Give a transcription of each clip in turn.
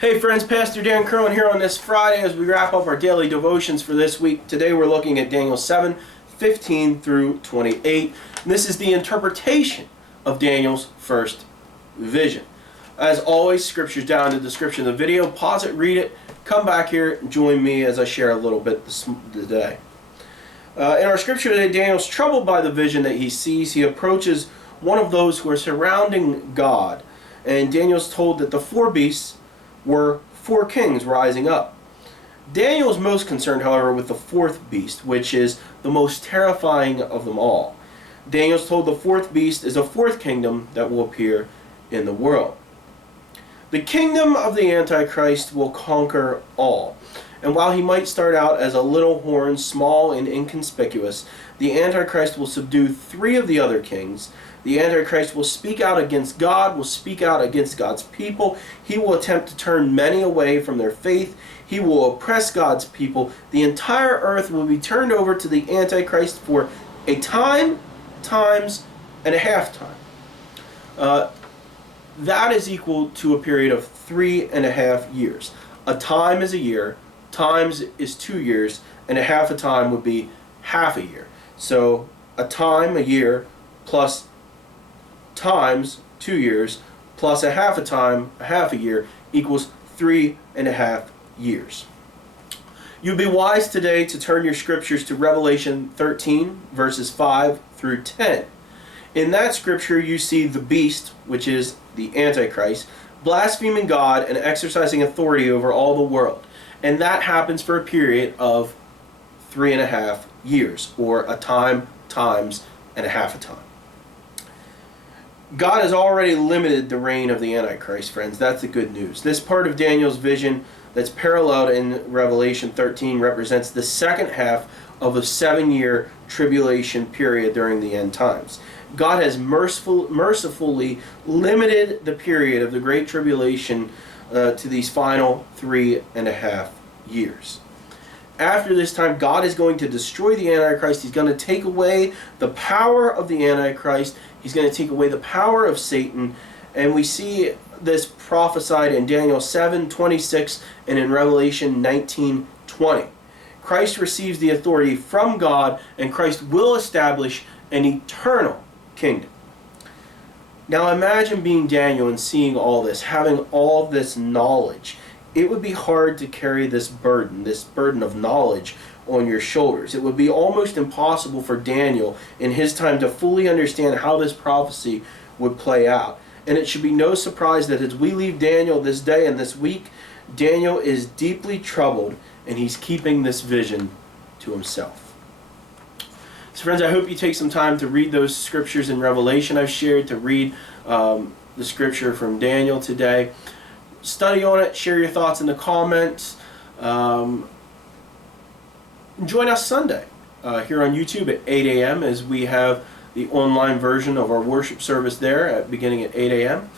Hey friends, Pastor Dan Kerwin here on this Friday as we wrap up our daily devotions for this week. Today we're looking at Daniel 7:15 through 28. And this is the interpretation of Daniel's first vision. As always, scripture's down in the description of the video. Pause it, read it, come back here and join me as I share a little bit today. In our scripture today, Daniel's troubled by the vision that he sees. He approaches one of those who are surrounding God. And Daniel's told that the four beasts were four kings rising up. Daniel is most concerned, however, with the fourth beast, which is the most terrifying of them all. Daniel's told the fourth beast is a fourth kingdom that will appear in the world. The kingdom of the Antichrist will conquer all. And while he might start out as a little horn, small and inconspicuous, the Antichrist will subdue three of the other kings. The Antichrist will speak out against God, will speak out against God's people. He will attempt to turn many away from their faith. He will oppress God's people. The entire earth will be turned over to the Antichrist for a time, times, and a half time. That is equal to a period of 3.5 years. A time is a year, times is 2 years, and a half a time would be half a year. So a time, a year, plus times 2 years, plus a half a time, a half a year, equals 3.5 years. You'd be wise today to turn your scriptures to Revelation 13, verses 5 through 10. In that scripture you see the beast, which is the Antichrist, blaspheming God and exercising authority over all the world. And that happens for a period of 3.5 years, or a time, times, and a half a time. God has already limited the reign of the Antichrist, friends. That's the good news. This part of Daniel's vision that's paralleled in Revelation 13 represents the second half of a 7-year tribulation period during the end times. God has mercifully limited the period of the Great Tribulation to these final 3.5 years. After this time, God is going to destroy the Antichrist. He's going to take away the power of the Antichrist. He's going to take away the power of Satan. And we see this prophesied in Daniel 7:26 and in Revelation 19:20. Christ receives the authority from God, and Christ will establish an eternal kingdom. Now imagine being Daniel and seeing all this, having all this knowledge. It would be hard to carry this burden of knowledge on your shoulders. It would be almost impossible for Daniel in his time to fully understand how this prophecy would play out. And it should be no surprise that as we leave Daniel this day and this week, Daniel is deeply troubled and he's keeping this vision to himself. So friends, I hope you take some time to read those scriptures in Revelation I've shared, to read the scripture from Daniel today. Study on it, share your thoughts in the comments. Join us Sunday here on YouTube at 8 a.m. as we have the online version of our worship service there beginning at 8 a.m.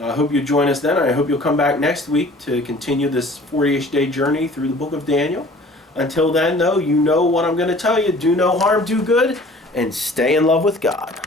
I hope you join us then. I hope you'll come back next week to continue this 40-ish day journey through the book of Daniel. Until then, though, you know what I'm going to tell you. Do no harm, do good, and stay in love with God.